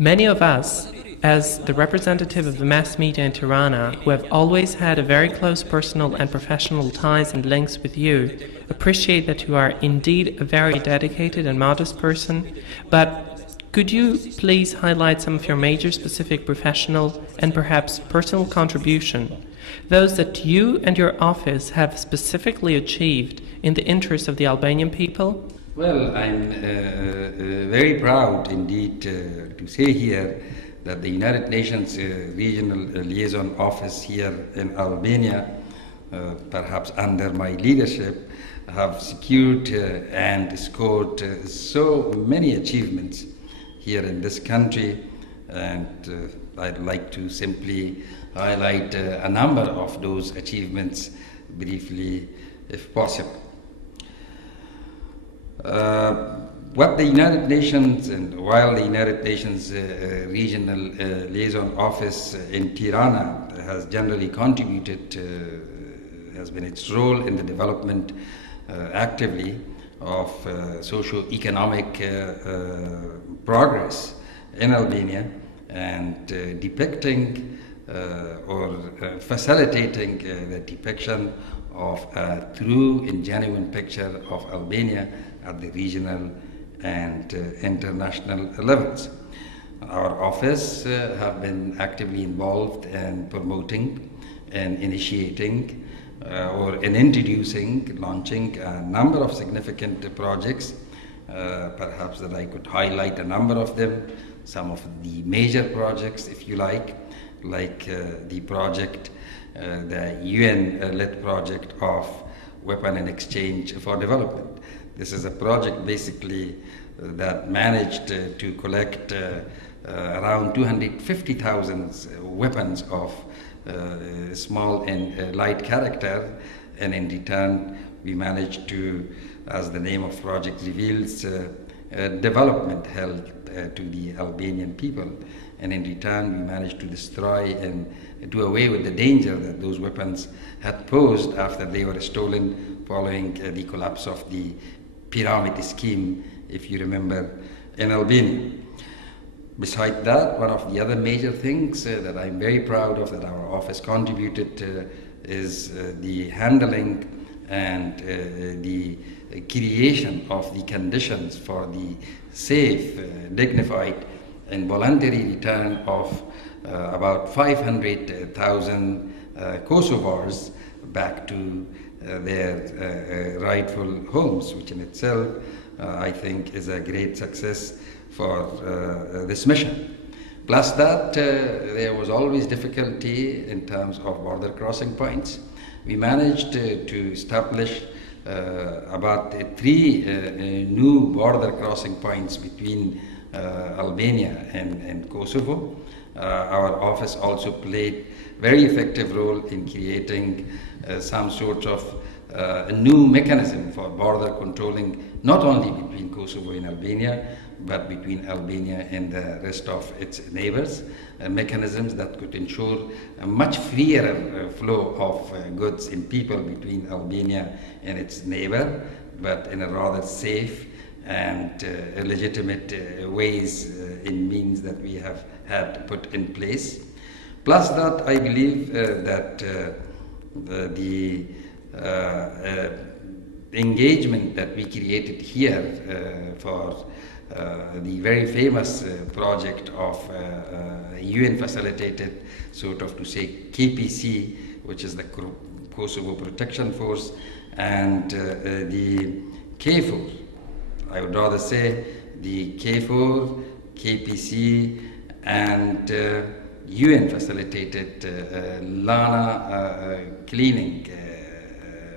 Many of us, as the representative of the mass media in Tirana, who have always had a very close personal and professional ties and links with you, appreciate that you are indeed a very dedicated and modest person, but could you please highlight some of your major specific professional and perhaps personal contribution, those that you and your office have specifically achieved in the interest of the Albanian people? Well, I'm very proud indeed to say here that the United Nations Regional Liaison Office here in Albania, perhaps under my leadership, have secured and scored so many achievements here in this country, and I'd like to simply highlight a number of those achievements briefly, if possible. What the United Nations, and while the United Nations Regional Liaison Office in Tirana has generally contributed, has been its role in the development actively of socio-economic progress in Albania, and depicting or facilitating the depiction of a true and genuine picture of Albania at the regional and international levels. Our office have been actively involved in promoting and initiating or in introducing, launching a number of significant projects, perhaps that I could highlight a number of them, some of the major projects, if you like the project, the UN-led project of Weapon in Exchange for Development. This is a project basically that managed to collect around 250,000 weapons of small and light character, and in return we managed to, as the name of project reveals, development help to the Albanian people, and in return we managed to destroy and do away with the danger that those weapons had posed after they were stolen following the collapse of the pyramid scheme, if you remember, in Albania. Besides that, one of the other major things that I'm very proud of that our office contributed is the handling and the creation of the conditions for the safe, dignified and voluntary return of about 500,000 Kosovars back to their rightful homes, which in itself I think is a great success for this mission. Plus that there was always difficulty in terms of border crossing points. We managed to establish about 3 new border crossing points between Albania and Kosovo. Our office also played a very effective role in creating some sort of a new mechanism for border controlling, not only between Kosovo and Albania, but between Albania and the rest of its neighbors, mechanisms that could ensure a much freer flow of goods and people between Albania and its neighbor, but in a rather safe and legitimate ways and means that we have had put in place. Plus that, I believe that the engagement that we created here for the very famous project of UN facilitated, sort of to say, KPC, which is the Kosovo Protection Force, and the KFOR. I would rather say the KFOR, KPC, and UN facilitated Lana cleaning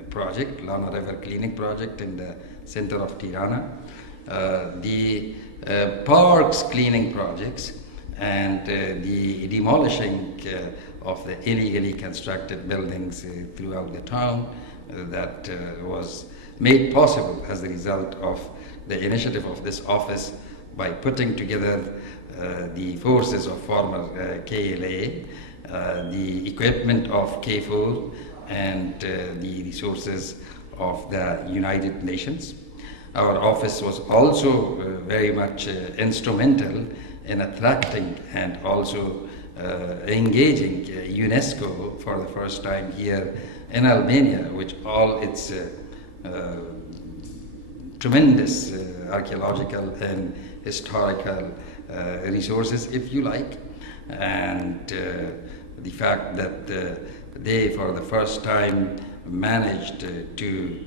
project, Lana River cleaning project in the center of Tirana, the parks cleaning projects, and the demolishing of the illegally constructed buildings throughout the town that was made possible as a result of the initiative of this office by putting together the forces of former KLA, the equipment of KFOR, and the resources of the United Nations. Our office was also very much instrumental in attracting and also engaging UNESCO for the first time here in Albania, which all its tremendous archaeological and historical resources, if you like, and the fact that they for the first time managed to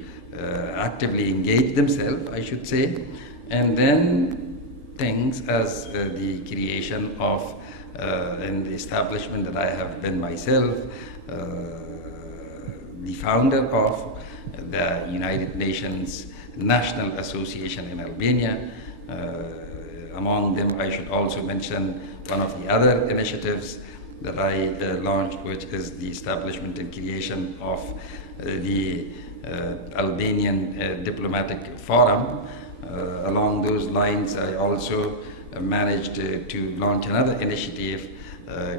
actively engage themselves, I should say, and then things as the creation of and the establishment that I have been myself the founder of, the United Nations National Association in Albania. Among them, I should also mention one of the other initiatives that I launched, which is the establishment and creation of the Albanian Diplomatic Forum. Along those lines, I also managed to launch another initiative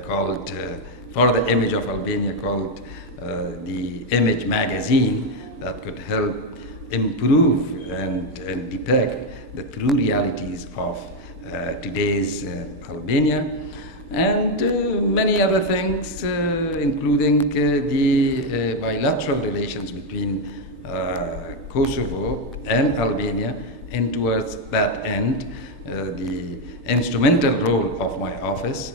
called, for the image of Albania, called the Image Magazine, that could help improve and depict the true realities of today's Albania, and many other things, including the bilateral relations between Kosovo and Albania, and towards that end, the instrumental role of my office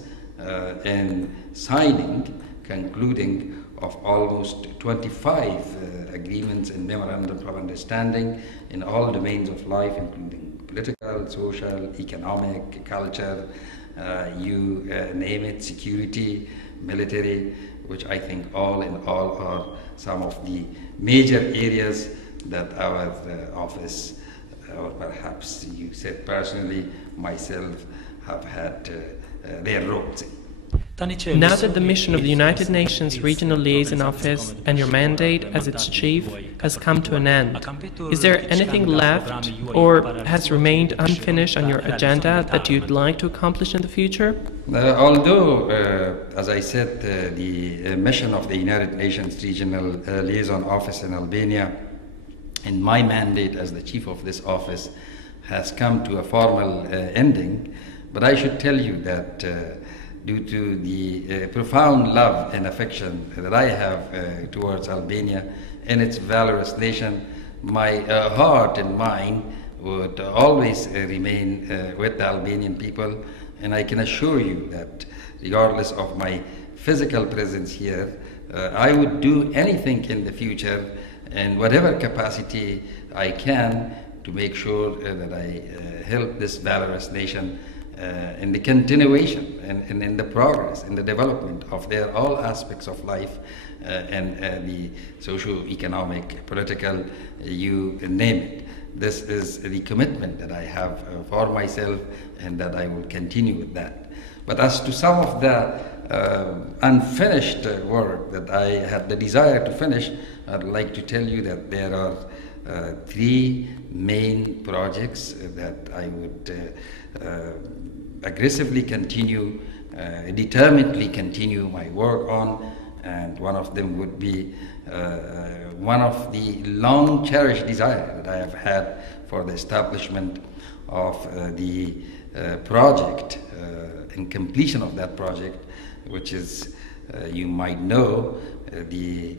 in signing, concluding of almost 25 agreements and memorandum of understanding in all domains of life, including political, social, economic, culture, you name it, security, military, which I think all in all are some of the major areas that our office, or perhaps you said personally, myself, have had their roles in. Now that the mission of the United Nations Regional Liaison Office and your mandate as its chief has come to an end, is there anything left or has remained unfinished on your agenda that you'd like to accomplish in the future? Although, as I said, the mission of the United Nations Regional Liaison Office in Albania, and my mandate as the chief of this office, has come to a formal ending, but I should tell you that due to the profound love and affection that I have towards Albania and its valorous nation, my heart and mind would always remain with the Albanian people, and I can assure you that regardless of my physical presence here, I would do anything in the future in whatever capacity I can to make sure that I help this valorous nation in the continuation and in the progress, in the development of their all aspects of life, and the socio-economic, political, you name it. This is the commitment that I have for myself, and that I will continue with that. But as to some of the unfinished work that I had the desire to finish, I'd like to tell you that there are three main projects that I would aggressively continue, determinedly continue my work on, and one of them would be one of the long cherished desire that I have had for the establishment of the project and completion of that project, which is, you might know, the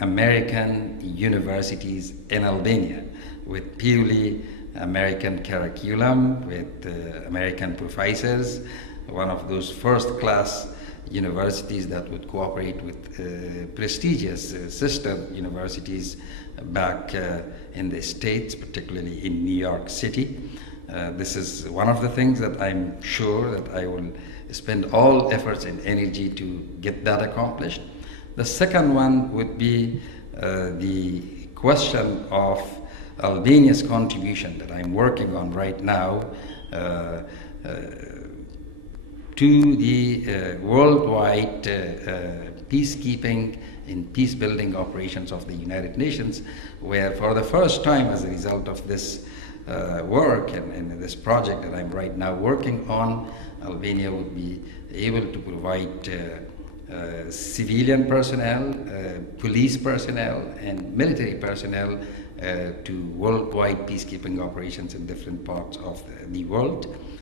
American universities in Albania, with purely American curriculum, with American professors, one of those first-class universities that would cooperate with prestigious sister universities back in the States, particularly in New York City. This is one of the things that I'm sure that I will spend all efforts and energy to get that accomplished. The second one would be the question of Albania's contribution that I'm working on right now to the worldwide peacekeeping and peace-building operations of the United Nations, where for the first time, as a result of this work and this project that I'm right now working on, Albania would be able to provide civilian personnel, police personnel, and military personnel to worldwide peacekeeping operations in different parts of the world.